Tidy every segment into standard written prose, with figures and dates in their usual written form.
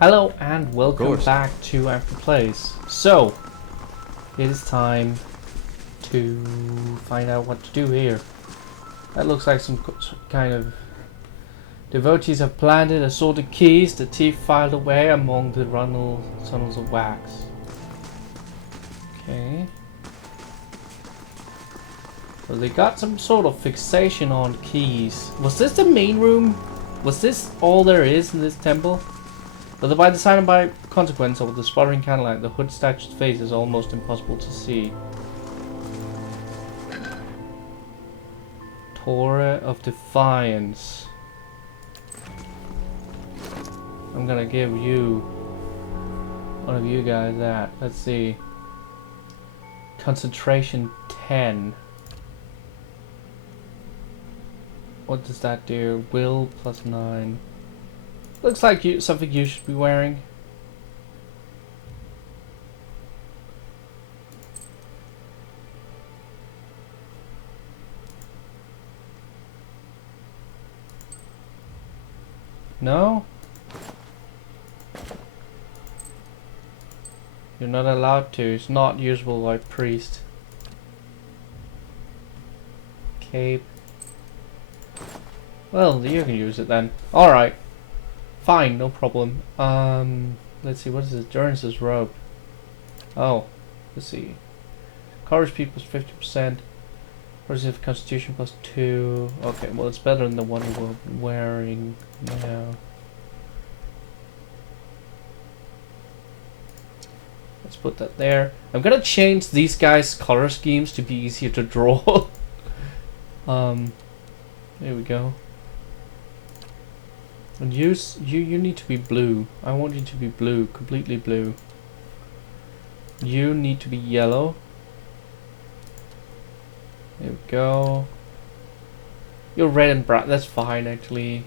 Hello and welcome back to Ankford Plays. So, it is time to find out what to do here. That looks like some kind of... Devotees have planted assorted keys, the thief filed away among the tunnels of wax. Okay. Well, they got some sort of fixation on keys. Was this the main room? Was this all there is in this temple? But by design and by consequence of the sputtering candlelight, the hood statue's face is almost impossible to see. Torah of Defiance. I'm gonna give you, one of you guys, that. Let's see. Concentration 10. What does that do? Will plus 9. Looks like something you should be wearing. No? You're not allowed to. It's not usable by priest. Cape. Well, you can use it then. Alright. Fine, no problem. Let's see, what is this? Endurance robe. Oh, let's see. Courage people's 50%. Resist Constitution plus 2. Okay, well it's better than the one we're wearing now. Let's put that there. I'm gonna change these guys' color schemes to be easier to draw. There we go. And you need to be blue. I want you to be blue, completely blue. You need to be yellow. There we go. You're red and brown. That's fine, actually.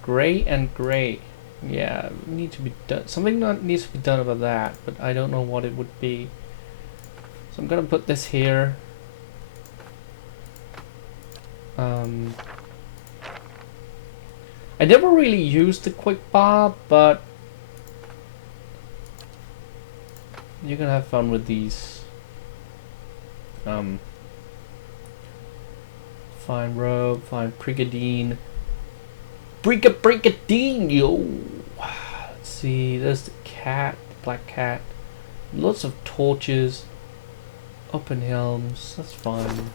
Gray and gray. Yeah, need to be done. Something needs to be done about that, but I don't know what it would be. So I'm gonna put this here. I never really used the quick bar, but you can have fun with these. Fine robe, fine brigadine. Brigadine, yo! Let's see, there's the cat, black cat. Lots of torches. Open helms, that's fine.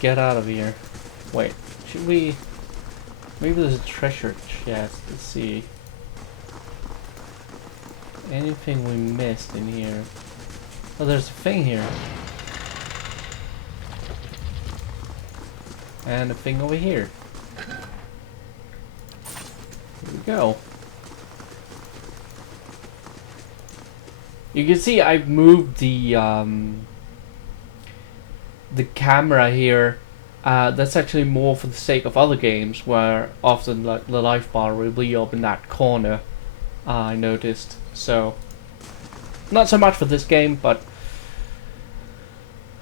Get out of here. Wait, should we... Maybe there's a treasure chest. Let's see. Anything we missed in here? Oh, there's a thing here. And a thing over here. Here we go. You can see I've moved the camera here. That's actually more for the sake of other games where often like the life bar will be up in that corner. I noticed. So not so much for this game, but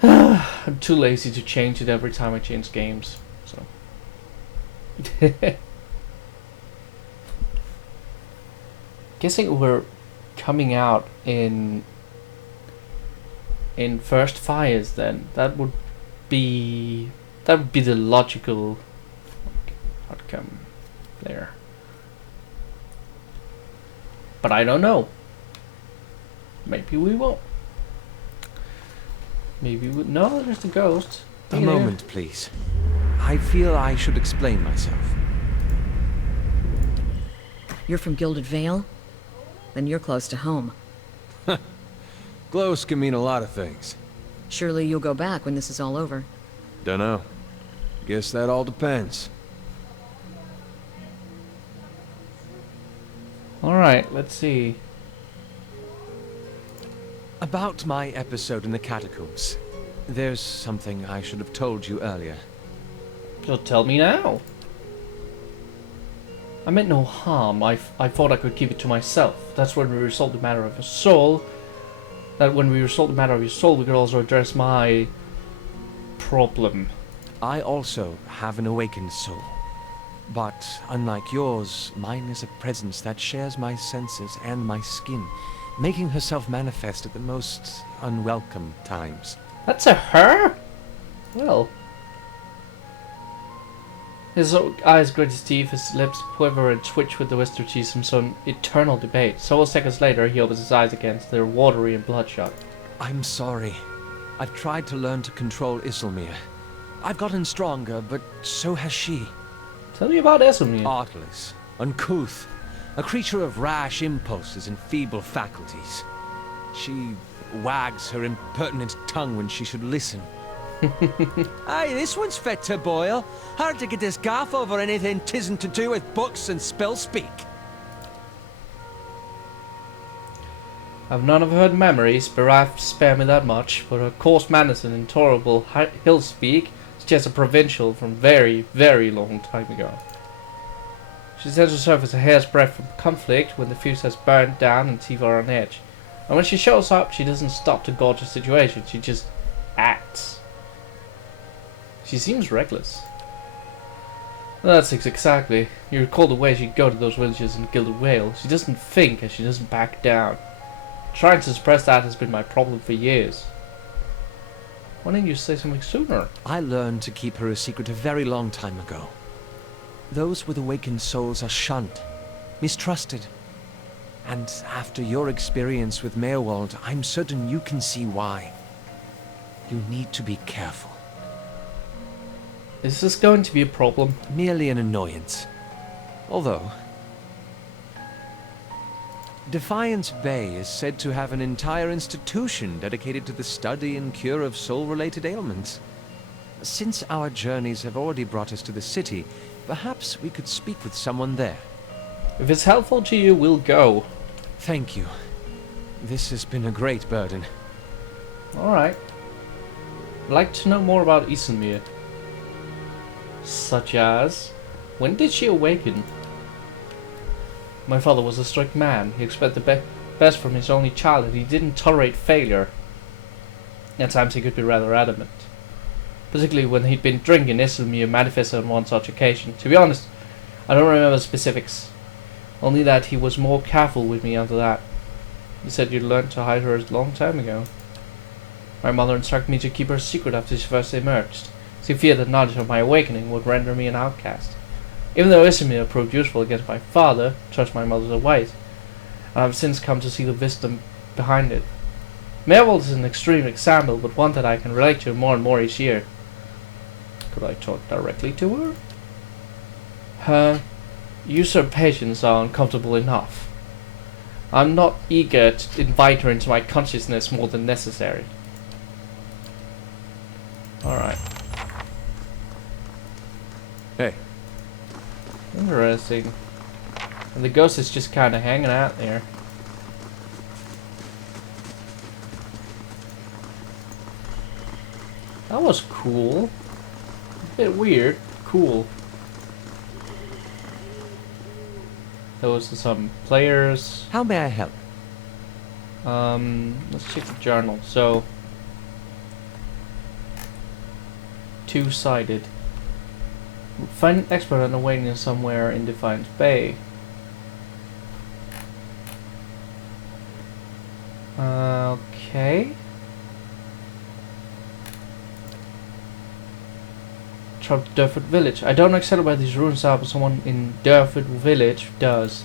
I'm too lazy to change it every time I change games. So guessing we're coming out in First Fires then. That would be the logical outcome there. But I don't know. Maybe we won't. Maybe we... No, there's the ghost. A moment, please. I feel I should explain myself. You're from Gilded Vale? Then you're close to home. Close can mean a lot of things. Surely you'll go back when this is all over. Dunno. Guess that all depends. Alright, let's see. About my episode in the catacombs. There's something I should have told you earlier. So tell me now. I meant no harm. I thought I could keep it to myself. That's when we resolved the matter of your soul. That when we resolved the matter of your soul, we could also address my problem. I also have an awakened soul. But unlike yours, mine is a presence that shares my senses and my skin, making herself manifest at the most unwelcome times. That's a her? Well. His eyes grit his teeth, his lips quiver and twitch with the wish to tease him some eternal debate. Several seconds later, he opens his eyes again. They're watery and bloodshot. I'm sorry. I've tried to learn to control Isilmir. I've gotten stronger, but so has she. Tell me about Isilmir. Artless, uncouth, a creature of rash impulses and feeble faculties. She wags her impertinent tongue when she should listen. Aye, this one's fit to boil. Hard to get this gaff over anything tisn't to do with books and spell speak. I've none of her memories, bereft spare me that much, but her coarse manners and intolerable hill speak suggests a provincial from very, very long time ago. She sets herself as a hair's breadth from conflict when the fuse has burned down and teeth are on edge. And when she shows up, she doesn't stop to gauge the situation, she just acts. She seems reckless. That's exactly. You recall the way she'd go to those villages in Gilded Vale. She doesn't think and she doesn't back down. Trying to suppress that has been my problem for years. Why didn't you say something sooner? I learned to keep her a secret a very long time ago. Those with awakened souls are shunned, mistrusted. And after your experience with Meerwald, I'm certain you can see why. You need to be careful. Is this going to be a problem? Merely an annoyance. Although, Defiance Bay is said to have an entire institution dedicated to the study and cure of soul-related ailments. Since our journeys have already brought us to the city, perhaps we could speak with someone there. If it's helpful to you, we'll go. Thank you. This has been a great burden. Alright. I'd like to know more about Isilmir. Such as, when did she awaken? My father was a strict man. He expected the best from his only child and he didn't tolerate failure. At times he could be rather adamant. Particularly when he'd been drinking, Isilmir manifested on one such occasion. To be honest, I don't remember specifics. Only that he was more careful with me after that. He said you'd learned to hide her a long time ago. My mother instructed me to keep her secret after she first emerged. She feared that knowledge of my awakening would render me an outcast. Even though Isilmir proved useful against my father, trust my mother's advice, and I've since come to see the wisdom behind it. Meerwald is an extreme example, but one that I can relate to more and more each year. Could I talk directly to her? Her usurpations are uncomfortable enough. I'm not eager to invite her into my consciousness more than necessary. Alright. Hey. Interesting. And the ghost is just kind of hanging out there. That was cool. A bit weird. Cool. There was some players. How may I help? Let's check the journal. So, two-sided. Find an expert on awakening somewhere in Defiance Bay. Okay. Travel to Durford Village. I don't know exactly where these ruins are, but someone in Durford Village does.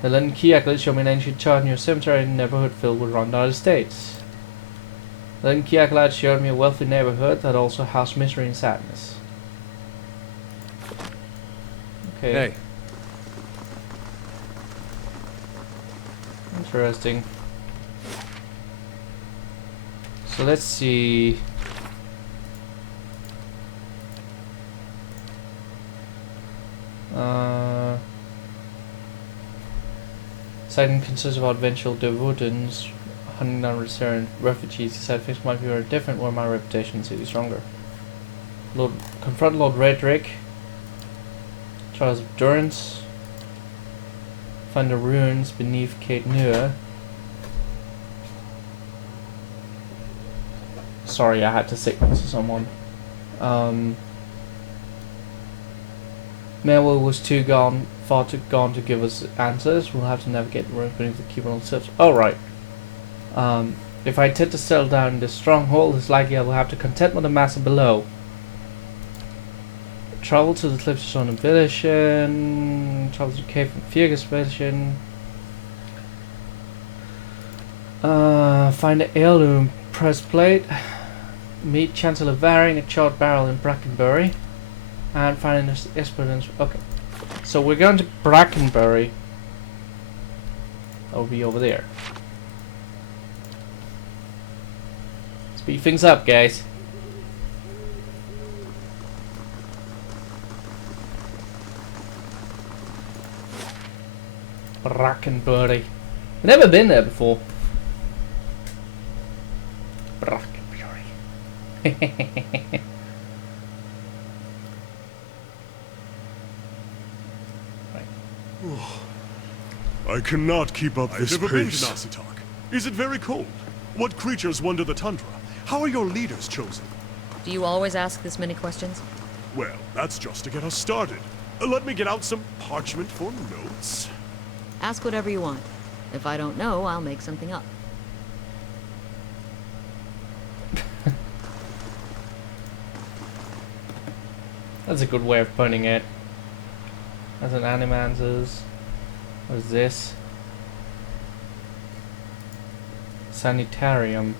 The London Kiak showed me an ancient chart near a cemetery in a neighborhood filled with rundown estates. The London Kiak lad showed me a wealthy neighborhood that also housed misery and sadness. Okay. Hey. Interesting. So let's see. Sighting consists of eventual devotees hunting down returned refugees. He said things might be very different where my reputation is stronger. Confront Lord Redrick. Trials of Durance. Find the ruins beneath Cape Nua. Sorry, I had to signal to someone. Melville was far too gone to give us answers. We'll have to navigate the road beneath the keeper on steps. Oh, right. If I intend to settle down in this stronghold, it's likely I will have to contend with the master below. Travel to the cliffs of Son Villation. Travel to the cave of Fergus Villation. Find the heirloom press plate. Meet Chancellor Varing at Charred Barrel in Brackenbury. And find an experience. Okay. So we're going to Brackenbury. That'll be over there. Speed things up, guys. Brackenbury. I've never been there before. Brackenbury. I cannot keep up this I've never been to pace. Nasitok. Is it very cold? What creatures wander the tundra? How are your leaders chosen? Do you always ask this many questions? Well, that's just to get us started. Let me get out some parchment for notes. Ask whatever you want. If I don't know, I'll make something up. That's a good way of putting it. That's an animanzas. What is this? Sanitarium.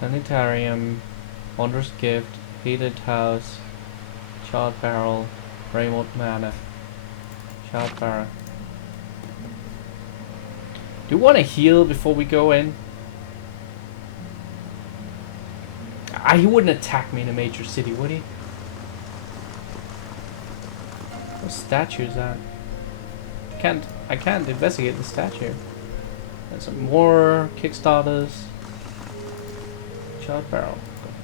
Sanitarium. Wondrous gift. Heated house. Charred barrel. Raymond Manor. Charred barrel. Do you want to heal before we go in? He wouldn't attack me in a major city, would he? What statue is that? I can't investigate the statue. There's some more Kickstarters. Charred barrel.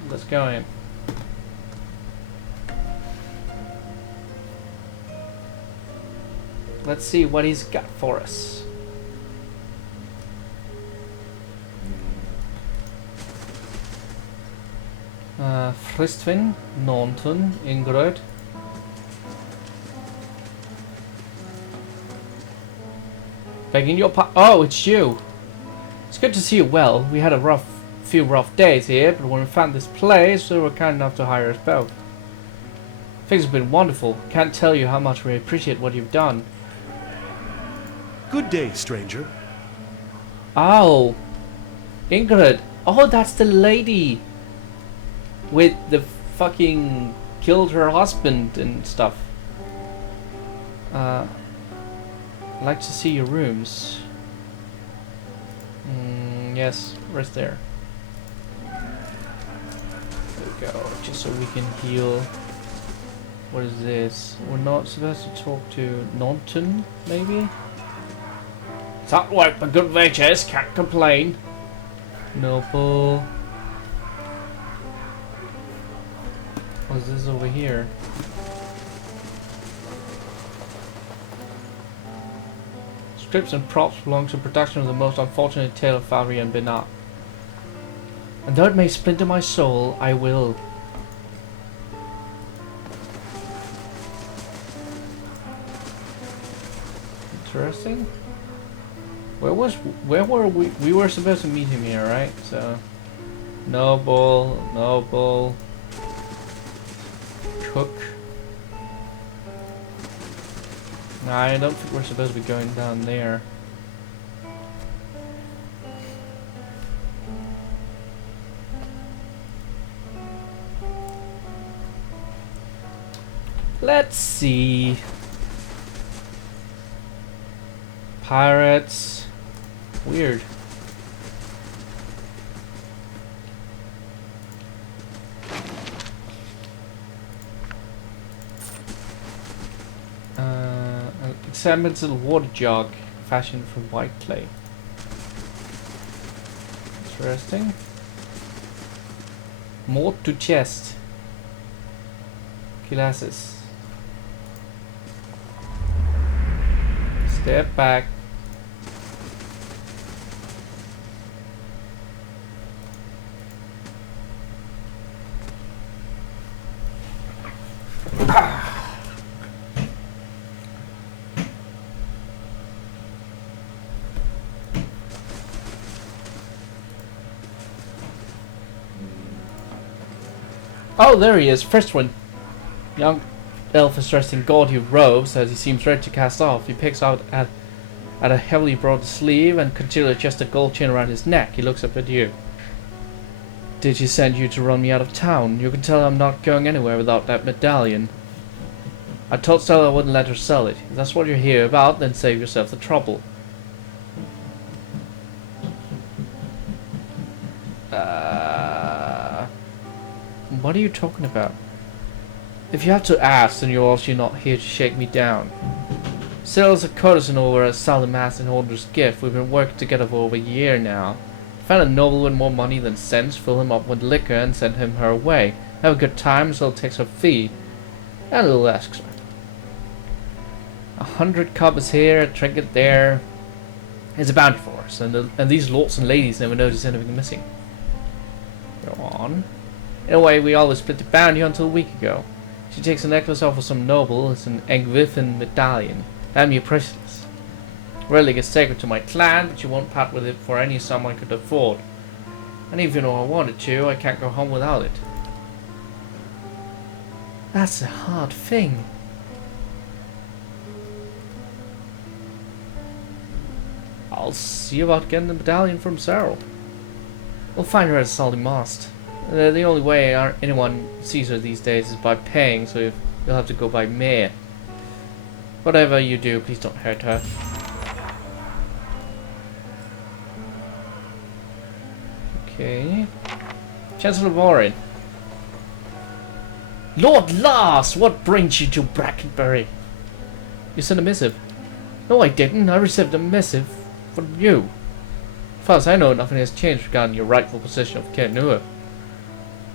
Let's go in. Let's see what he's got for us. Fristwin, Naunton, Ingrid. Begging your oh, it's you. It's good to see you well. We had a few rough days here, but when we found this place, they were kind enough to hire us both. Things have been wonderful. Can't tell you how much we appreciate what you've done. Good day, stranger. Oh, Ingrid. Oh, that's the lady with the fucking killed her husband and stuff. I'd like to see your rooms. Yes, right there. There we go, just so we can heal. What is this? We're not supposed to talk to Naunton, maybe? It's not work, but good wages, can't complain. Noble. What's this over here? Scripts and props belong to the production of the most unfortunate tale of Valerie and Bernard. And though it may splinter my soul, I will. Interesting. Where were we? We were supposed to meet him here, right? So, noble. Cook. No, I don't think we're supposed to be going down there. Let's see. Pirates. Weird. Examines a water jug fashioned from white clay. Interesting. More to chest. Glasses. Step back. Oh, there he is. First one. Young elf is dressed in gaudy robes as he seems ready to cast off. He picks out at a heavily broad sleeve and conceals just a gold chain around his neck. He looks up at you. Did she send you to run me out of town? You can tell I'm not going anywhere without that medallion. I told Stella I wouldn't let her sell it. If that's what you're here about, then save yourself the trouble. What are you talking about? If you have to ask, then you're also not here to shake me down. Stella's a courtesan over at Salimast and Holder's gift. We've been working together for over a year now. Found a noble with more money than sense, fill him up with liquor and send him her way. Have a good time, so takes her fee. And a little extra. 100 coppers here, a trinket there. It's a bounty for us, and these lords and ladies never notice anything missing. Go on. In a way, we always split the bounty until a week ago. She takes a necklace off of some noble. It's an Ankford medallion. Damn you priceless. Really gets sacred to my clan, but you won't part with it for any sum I could afford. And even though I wanted to, I can't go home without it. That's a hard thing. I'll see about getting the medallion from Cyril. We'll find her at Salimast. The only way anyone sees her these days is by paying, so you'll have to go by mayor. Whatever you do, please don't hurt her. Okay. Chancellor Warren. Lord Lars, what brings you to Brackenbury? You sent a missive. No, I didn't. I received a missive from you. As far as I know, nothing has changed regarding your rightful position of Kenua.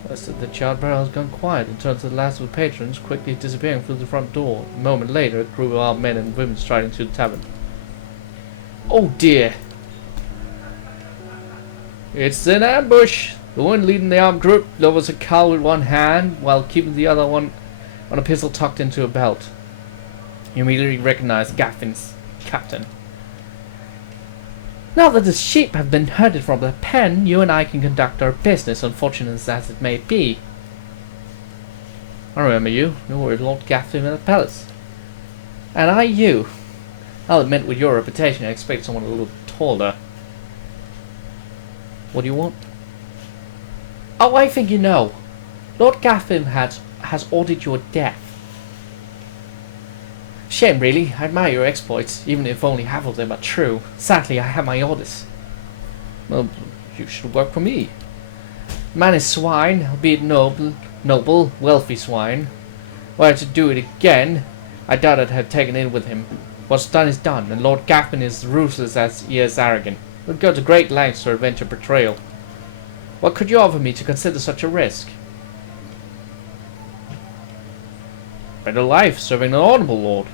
The child barrel has gone quiet and turned to the last of the patrons, quickly disappearing through the front door. A moment later, a group of armed men and women striding to the tavern. Oh dear! It's an ambush! The one leading the armed group lowers a cowl with one hand, while keeping the other one on a pistol tucked into a belt. You immediately recognize Gaffin's captain. Now that the sheep have been herded from the pen, you and I can conduct our business, unfortunate as it may be. I remember you. You were Lord Gaffin in the palace. And I you. I'll admit, with your reputation, I expect someone a little taller. What do you want? Oh, I think you know. Lord Gaffin has ordered your death. Shame, really. I admire your exploits, even if only half of them are true. Sadly, I have my orders. Well, you should work for me. Man is swine, albeit noble, wealthy swine. Were I to do it again, I doubt I'd have taken in with him. What's done is done, and Lord Gaffin is ruthless as he is arrogant. Would go to great lengths to avenge a betrayal. What could you offer me to consider such a risk? Better life, serving an honourable lord.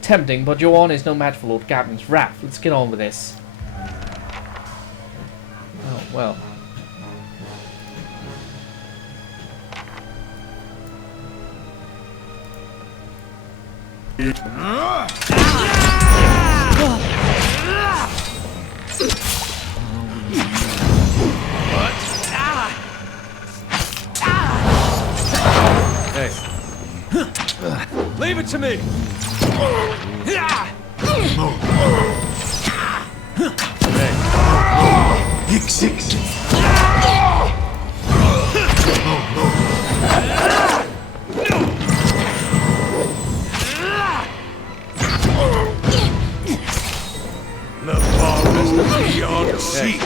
Tempting, but your honor is no match for Lord Gaffin's wrath. Let's get on with this. Oh, well. Hey. Leave it to me! The forest beyond seek.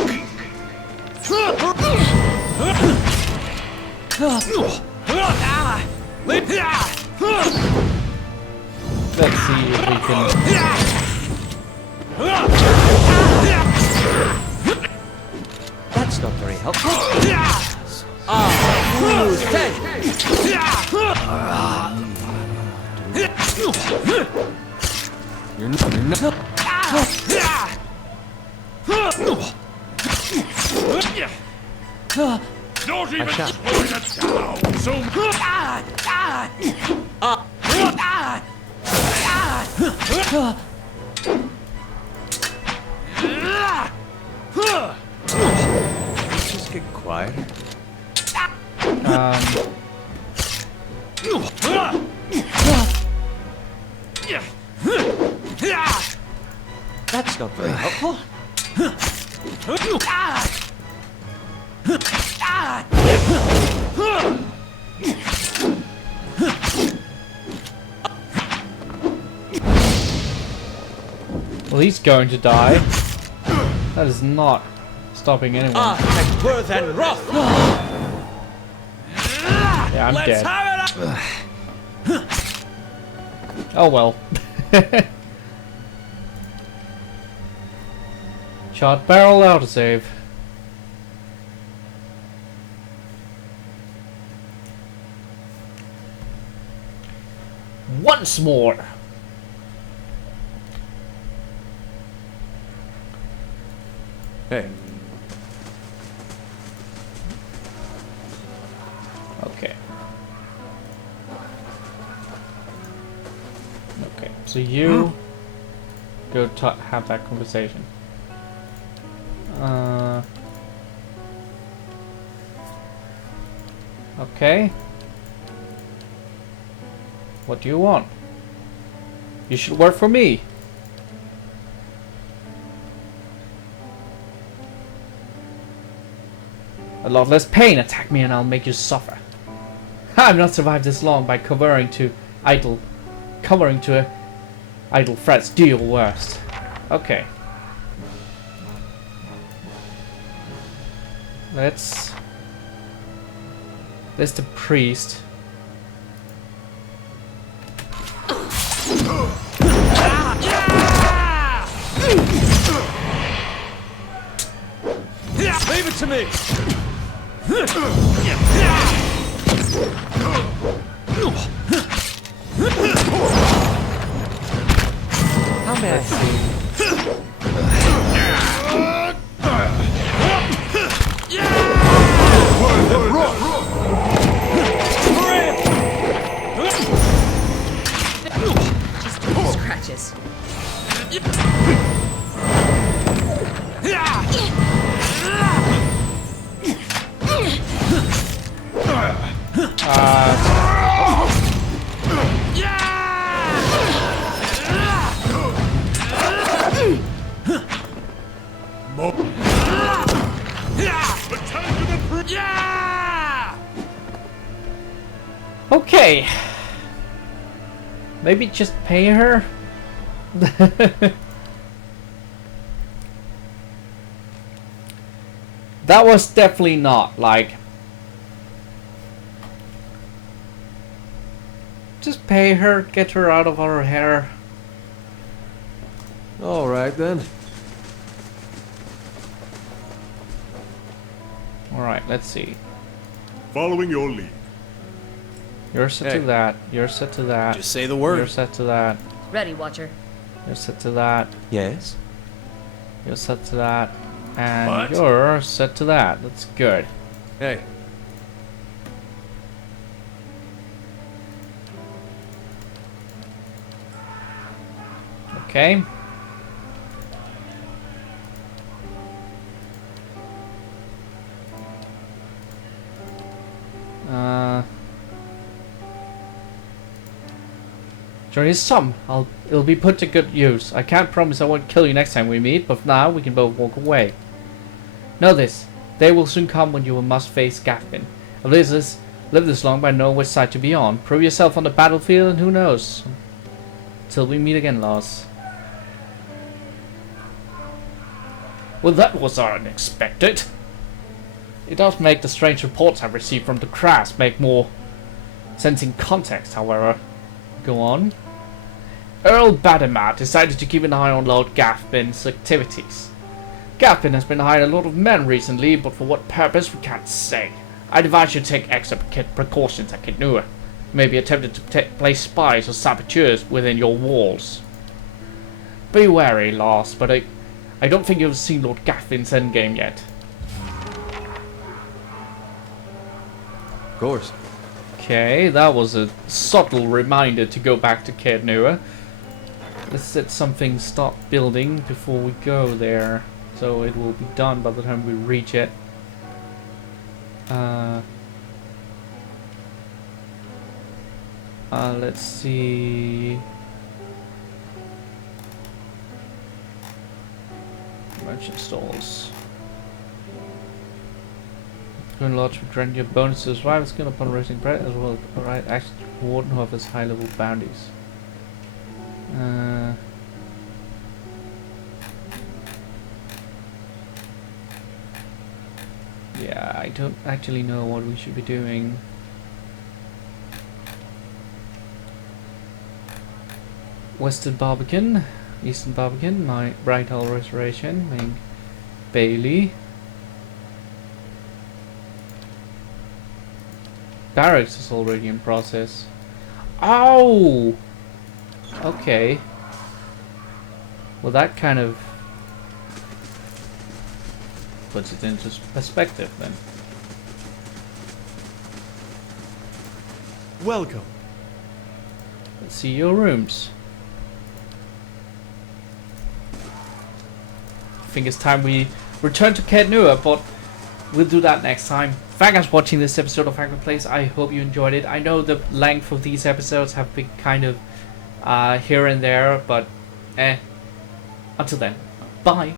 Let's see if we can... That's not very helpful. You're not... Don't even slow it down. So Just get quiet. not very helpful. Well, he's going to die. That is not stopping anyone. Ankford and rough. Yeah, I'm Let's dead. have it. Oh well. Shot barrel autosave. Once more. Hey. Okay. Okay, so you go have that conversation. Okay. What do you want? You should work for me. A lot less pain. Attack me and I'll make you suffer. I've not survived this long by covering to idle threats. Do your worst. Okay. Let's the priest. Leave it to me. How may I see? Just scratches. Okay. Maybe just pay her? That was definitely not like... Just pay her, get her out of our hair. All right then. Alright, let's see. Following your lead. You're set to that. You're set to that. Just say the You're word. set to that. Ready, Watcher. You're set to that. Yes. You're set to that. And What? you're set to that. That's good. Hey. Okay. Journey is some. It'll be put to good use. I can't promise I won't kill you next time we meet, but for now we can both walk away. Know this. Day will soon come when you must face Gaffin. Live this long by knowing which side to be on. Prove yourself on the battlefield and who knows. Till we meet again, Lars. Well, that was unexpected. It does make the strange reports I've received from the crash make more sense in context, however. Go on. Earl Badamat decided to keep an eye on Lord Gaffin's activities. Gaffin has been hiring a lot of men recently, but for what purpose we can't say. I'd advise you to take extra precautions at Kidnua. Maybe attempted to place spies or saboteurs within your walls. Be wary, Lars, but I don't think you've seen Lord Gaffin's endgame yet. Of course. Okay, that was a subtle reminder to go back to Kidnua. Let's let something stop building before we go there, so it will be done by the time we reach it. Let's see. merchant stalls. Going large with grandier bonus to survival skill upon roasting bread, as well as a right action warden who offers high level bounties. Yeah, I don't actually know what we should be doing. Western Barbican, Eastern Barbican, my Bright Hall Restoration, Ming Bailey. Barracks is already in process. Oh! Okay. Well, that kind of puts it into perspective then. Welcome. Let's see your rooms. I think it's time we return to Kednua, but we'll do that next time. Thank you for watching this episode of Ankford Plays. I hope you enjoyed it. I know the length of these episodes have been kind of here and there, but until then, bye.